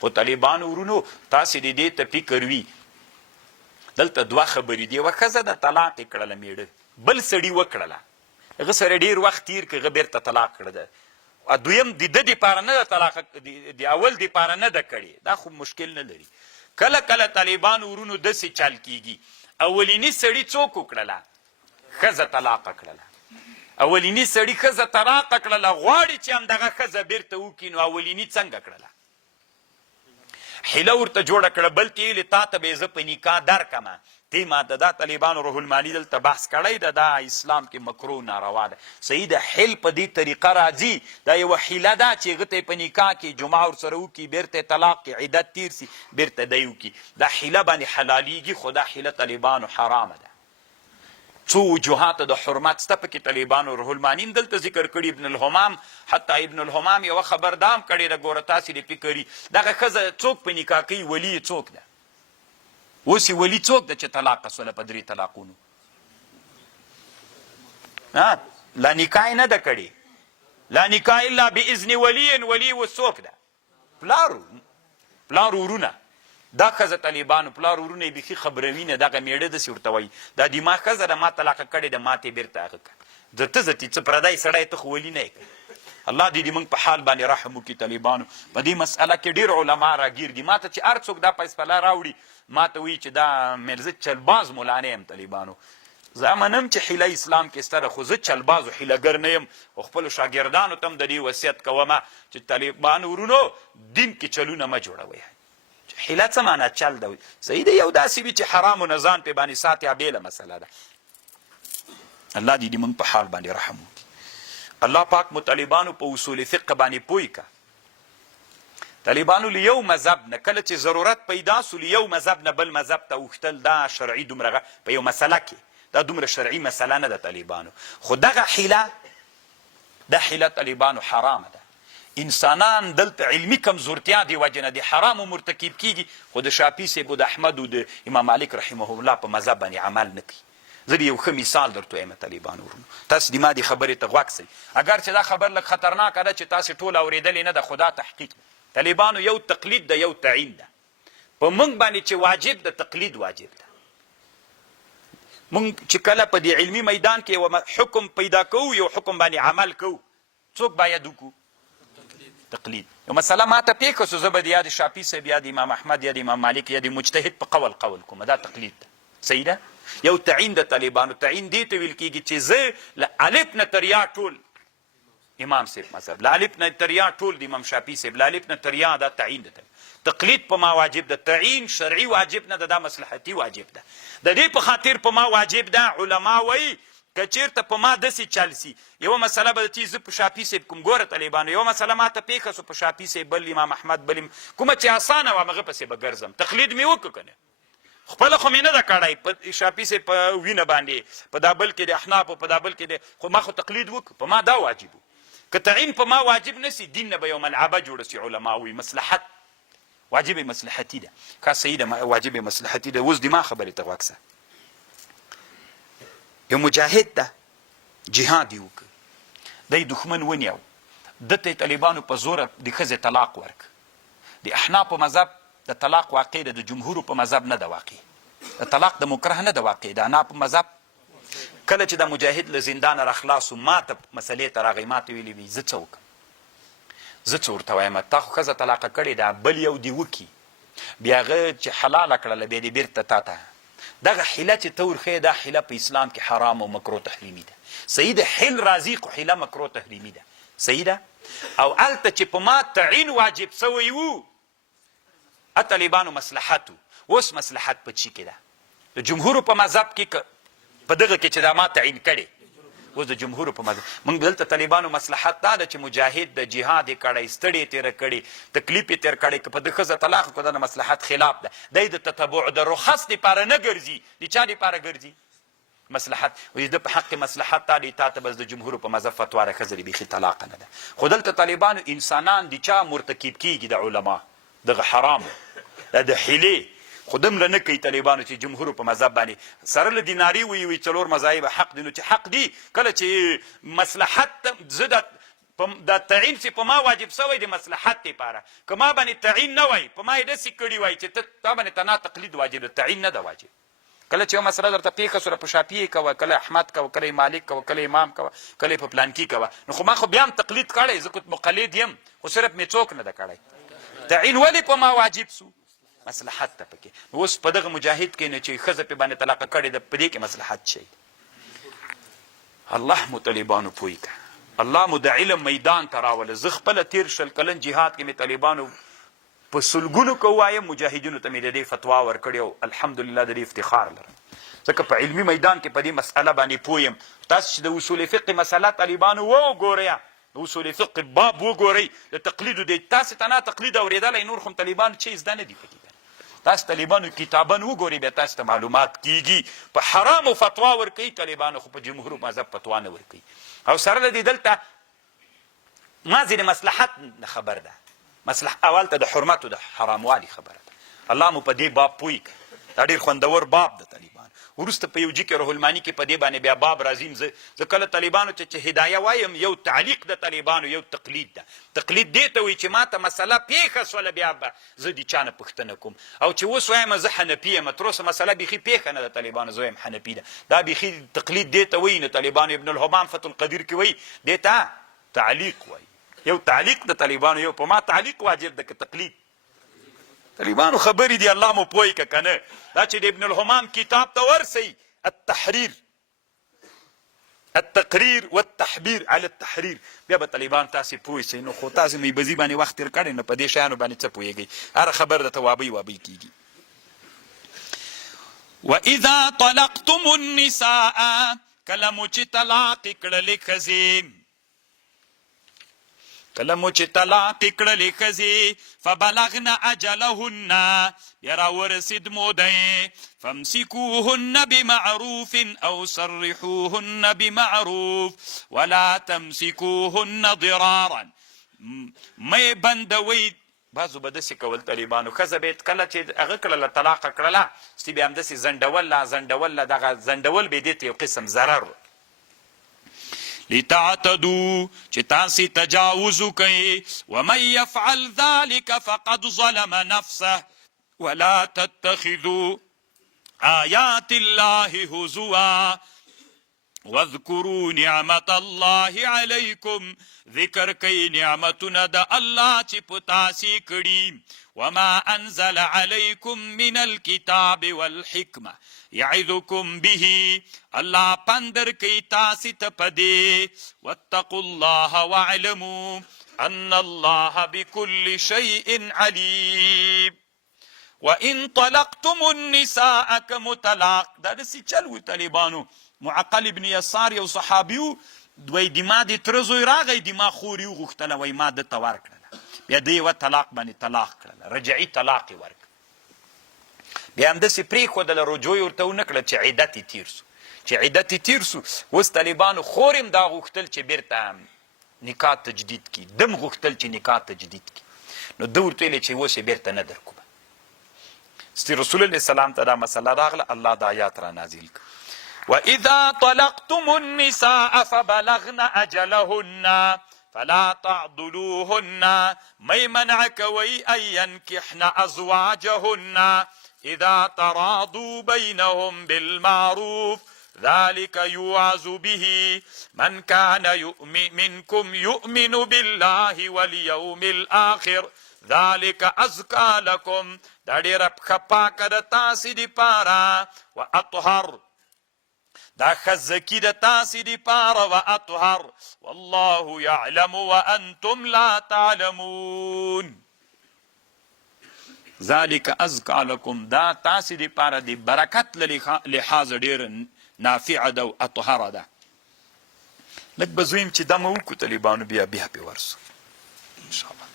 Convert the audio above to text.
خو طالبانو ورونو تاسې د دې ته فکر وي دلته دوه خبرې دي. یوه ښځه د طلاق یې کړله میړه، بل سړي وکړله، هغه سره ډېر وخت تیر که هغه بیرته طلاق کړه ده. دویم د ده دپاره نه ده طلاق، د اول دپاره نه ده کړې، دا خو مشکل نه لري. کله کله طالبانو ورونو داسې چل کېږي اولیني سړي څوک وکړله؟ ښځه طلاقه کړله. اولیني سړي ښځه طلاقه کړله، غواړي چې همدغه ښځه بیرته وکړي، نو اولیني څنګه کړله؟ حیله ورته جوړه کړه، بلکې ویلې تا ته به یې زه په نکاح درکمه. دې ماته دا طالبانو روح الماني دلته بحث کړی ده، دا اسلام کې مکروه ناروا ده. صحیح ده، حل په دې طریقه راځي، دا یوه حیله ده چې هغه ته یې په نکاح کې جمعه ورسره وکړي، بیرته طلاق کې عدت تیر سي، بیرته دی وکړي. دا حیله باندې حلالېږي، خو دا حیله طالبانو حرامه ده. څو وجوهات د حرمت سته پکې طالبانو روح الماني هم دلته ذکر کړي. ابن الحمام، حتی ابن الحمام یوه خبردام کړې ده، ګوره تاسې دې فکر وي دغه ښځه څوک په نکاح کوي؟ ولي څوک ده؟ اوس یې ولي څوک ده چې طلاقه سوله په 3 طلاقونو؟ لا نکاح نه ده کړې، لا نکاح الا باذن ولي. ولي اوس څوک ده؟ پلار ورونه. دا ښځه طالبانو پلار ورونه یې بیخي خبروي نه، دغه میړه داسې ورته وایي دا د ما ښځه ده، ما طلاقه کړې ده، ما ته یې بیرته هغه کړه. ته ځتې څه پردی سړی ته خو ولي نه یې کړه. الله دې موږ په حال باندې رحم وکړي. طالبانو په دې مسئله کې ډېر علما راګیر دي. ما ته چې هر څوک دا فیصله راوړي ما ته وایي چې دا میرزه چلباز مولا نه یم. طالبانو زه منم چې حیله اسلام کې سته ده، خو زه چلباز و حیلهګر نه یم. او خپلو شاګردانو ته هم د دې وصیت کومه چې طالبانو ورونو دین کې چلونه مه جوړوئ. حیله څه معنا؟ چل ده. صحیح ده، یو داسې وي چې حرام و نظام پې باندې ساتي، بېله مسله ده. الله دې موږ په حال باندې رحم وکړي. الله پاک مو طالبانو په اصول فقه باندې پوی که. طالبانو له یو مذهب نه کله چې ضرورت پیدا سو، له یو مذهب نه بل مذهب ته اوښتل، دا شرعي دومره په یو مسله کې دا دومره شرعي مسله نه ده طالبانو. خو دغه حیله، دا حیله طالبانو حرامه ده. انسانان دلته علمي کمزورتیا دی وجه نه د حرامو مرتکب کیږي، خو د شافعي صاحب او د احمد او د امام مالک رحمه الله په مذهب باندې عمل نه کوي. زه یو ښه مثال درته وایم طالبانو ورونو، تاسو د ما دې خبرې ته غوږ سئ. اگر چې دا خبر لږ خطرناکه ده چې تاسې ټول اورېدلې نه ده، خو دا تحقیق ده. طالبانو یو تقلید ده، یو تعین ده. په موږ باندې چې واجب ده، تقلید واجب ده. موږ چې کله په دې علمي میدان کې یو حکم پیدا کوو، یو حکم باندې عمل کوو، څوک باید وکړو؟ تقلید. یو مسله ما ته پیښه سو، زه به د یا د شافعي صاحب یا د امام احمد یا د امام مالک یا د مجتهد په قول کوم، دا تقلید ده. صحیح ده؟ یو تعین د طالبانو. تعین دې ته ویل کېږي چې زه له الف نه تر یا ټول امام صاحب مذهب، له الف نه تر یا ټول د امام شافعي صاحب، له الف نه تر یا دا تعین ده. تقلید په ما واجب ده، تعین شرعي واجب نه ده، دا مصلحتي واجب ده. د دې په خاطر په ما واجب ده. علما وایي که چېرته په ما داسې چل سي، یوه مسله به درته زه په شافعي صاحب کوم، ګوره طالبانو یوه مسله ما ته پیښه سو په شافعي صاحب، بل امام احمد، بل کومه چې اسانه وه هغه پسې به ګرځم. تقلید مې وکړو که نه؟ خپله خو مې نه ده کړی په شافعي صاحب په وینه باندې، په دا بل کې د احنافو، په دا بل کې د، خو ما خو تقلید وکړو، په ما دا واجب و. که تعین په ما واجب نه سي، دین نه به یو ملعبه جوړه سي. علما وایي مصلحت واجب مصلحتي ده. که صحیح ده، واجب مصلحتي ده. اوس د ما خبرې ته غوږ سه. یو مجاهد ده، جهاد یې وکړ، دی دښمن ونیو، ده ته طالبانو په زوره د ښځې طلاق ورک. د احنافو مذهب د طلاق واقع ده، د جمهورو په مذهب نه ده واقع. د طلاق د مکره نه ده واقع. د احنافو مذهب کله چې د مجاهد له زندانه راخلاصو، ما ته مسلې ته راغی، ما ته ویلي وي زه څه وکړم؟ زه څه ورته وایم؟ تا خو ښځه طلاقه کړې ده، بل یو دې وکړي، بیا هغه چې حلاله کړله بیا دې بیرته تا ته دغه حیله چې ته ورښیې، دا حیله په اسلام کې حرام او مکروه تحریمي ده. صحیح ده، حل راځي خو حیله مکروه تحریمي ده. صحیح ده. او هلته چې په ما تعین واجب سوی وو، طالبانو مصلحت وو. اوس مصلحت په چی کې ده؟ د جمهورو په مذهب کې، په دغه کې چې دا ما تعین کړې، اوس د جمهورو په مذهب. موږ دلته طالبانو مصلحت دا ده چې مجاهد د جهاد یې کړی، ستړی یې تېره کړې، تکلیف یې تېر کړی، که په ده ښځه طلاق کړو، دا د مصلحت خلاف ده. دی د تتبع د رخص دپاره نه ګرځي. د چا دپاره ګرځي؟ مصلحت. وایي د په حق مصلحت تا دی، تا ته بس د جمهورو په مذهب فتوا ده، ښځه دې بیخي طلاقه نه ده. خو دلته طالبانو انسانان د چا مرتکب کېږي؟ د علما، دغه حرامو، د حیلې خو دومره نه کوي طالبانو چې جمهورو په مذهب باندې سره له دیناري وایي 4 مذاهب حق دي. نو چې حق دي، کله چې مصلحت زه د دا تعین چې په ما واجب سوی د مصلحت دپاره که ما باندې تعین نه وای په ما یې داسې کړي وای چې تا باندې تنا تقلید واجب ده تعین نه ده واجب کله چې یو مسله درته پیښه سوله په شافعي کوه کله احمد کوه کله مالک کوه کله امام کوه کله په پلانکي کوه نو خو ما خو بیا هم تقلید کړی زه مقلد یم خو صرف مې څوک نه ده کړی تعین ولې په ما واجب سو مصلحت ته پکې نو اوس په دغه مجاهد کې نه چې ښځه پې باندې طلاقه کړې ده په دې کې مصلحت شي الله مو طالبانو پوی که الله مو د علم میدان ته راوله زه خپله تیر شل کلن جهاد کې مې طالبانو په سلګونو که ووایم مجاهدینو ته مې د دې فتوا ورکړې او الحمدلله د دې افتخار لرم ځکه په علمي میدان کې په دې مسئله باندې پوه یم تاسو چې د اصول فقه مسله طالبانو وګورئ د اصول فقه باب وګورئ د تقلیدو دی تاسو ته نه تقلید اورېدلی نور خو طالبانو چې زده نه دي پکې تاسو طالبانو کتابان وګورئ بیا تاسو ته معلومات کیږي په حرامو فتوا ورکوي طالبانو خو په جمهور مذهب فتوا نه ورکوي او سره له دې دلته ما ځینې مصلحت نه خبر ده اول ته د حرمتو د حراموالي خبره ده الله مو په دې باب پوی کړه دا ډېر خوندور باب د طالبان وروسته په یو جي کې روح الماني کې په دې باندې بیا باب راځیم زه کله طالبانو چې هدایه وایم یو تعلیق د طالبانو یو تقلید ده تقلید دې ته وایي چې ما ته مسله پیښه سوله بیا به زه د چا نه پوښتنه کوم او چې اوس وایم زه حنفي یم تر اوسه مسله بیخي پیښه نه ده طالبانو زه وایم حنفي ده دا بیخي تقلید دې ته وایي نه طالبانو ابن الحمام فتح القدیر کې وایي دې ته تعلیق وایي یو تعلیق د طالبانو یو په ما تعلیق واجب ده که تقلید طالبانو خبرې دي الله مو پوی که که نه دا چې د ابن الحمام کتاب ته ورسئ التحریر التقریر والتحبیر علی التحریر بیا به طالبان تاسې پوه شئ نو خو تاسې میبزي باندې وخت تېر کړی نو په دې شیانو باندې څه پوهېږئ هره خبر درته وابۍ وابۍ کېږي واذا طلقتم النساء کله مو چې طلاق کړلې ښځې کله مو چې طلاق کړلې ښځې فبلغن اجلهن بیا راورسید موده یې فامسکوهن بمعروف او صرحوهن بمعروف ولا تمسکوهن ضرارا مې بندوئ بعضو به داسې کول طالبانو ښځه به کله چې هغه کړله طلاقه کړله ستې بیا همداسې زنډول دغه زنډول به یې دې ته یو قسم ضرر لتعتدوا چې تاسې تجاوز وکئ ومن يفعل ذلك فقد ظلم نفسه ولا تتخذوا آيات الله هزوا واذكروا نعمة الله عليكم ذکر کئی نعمتنا دا اللہ چی پتاسی کڑی وما انزل عليكم من الكتاب والحکمة يعظكم به اللہ پندر کئی تاسی تپدے واتقوا الله واعلموا ان الله بكل شيء عليم وان طلقتم النساء كمطلق دا دسی چلو طالبانو معقل ابن یسار یو صحابیو دوی دما د تره زوی راغی دما خور یې وغوښتله وایي ما ده ته ورکړله بیا ده یوه طلاق باندې طلاق کړله رجعي طلاق یې ورکړه بیا همداسې پرېښودله رجوع یې ورته ونه کړه چې عدت یې تیر سو چې عدت یې تیر سو اوس طالبانو خور هم دا غوښتل چې بیرته نکاح تجدید کړي دم غوښتل چې نکاح تجدید کړي نو ده ورته ویلې چې اوس یې بیرته نه درکومه ستی رسول الله سلام ته دا مسله راغله الله دا آیات را نازل کړ وَإِذَا طَلَقْتُمُ النِّسَاءَ فَبَلَغْنَ أَجَلَهُنَّ فَلَا تَعْضُلُوهُنَّ مَيْ مَنْعَكَ وَيْ أَنْ يَنْكِحْنَ أَزْوَاجَهُنَّ إِذَا تَرَاضُوا بَيْنَهُمْ بِالْمَعْرُوفِ ذَلِكَ يُوعَظُ بِهِ مَنْ كَانَ مِنْكُمْ يُؤْمِنُ بِاللَّهِ وَالْيَوْمِ الْآخِرِ ذَلِكَ أَزْكَى لَكُمْ دا ډېره ښه پاکه د تاسې دپاره وَأَطْهَرُ دا خزکی د تاسې دپاره وَأَطْهَرُ وَاللَّهُ يَعْلَمُ وَأَنْتُمْ لَا تَعْلَمُونَ ذَلِكَ أَزْكَى لَكُمْ دا تاسې دپاره د برکت له لحاظه ډېره نافعه ده او اطهره ده لږ به زویم چې دمه وکړو طالبانو بیا پې ورسو انشاءالله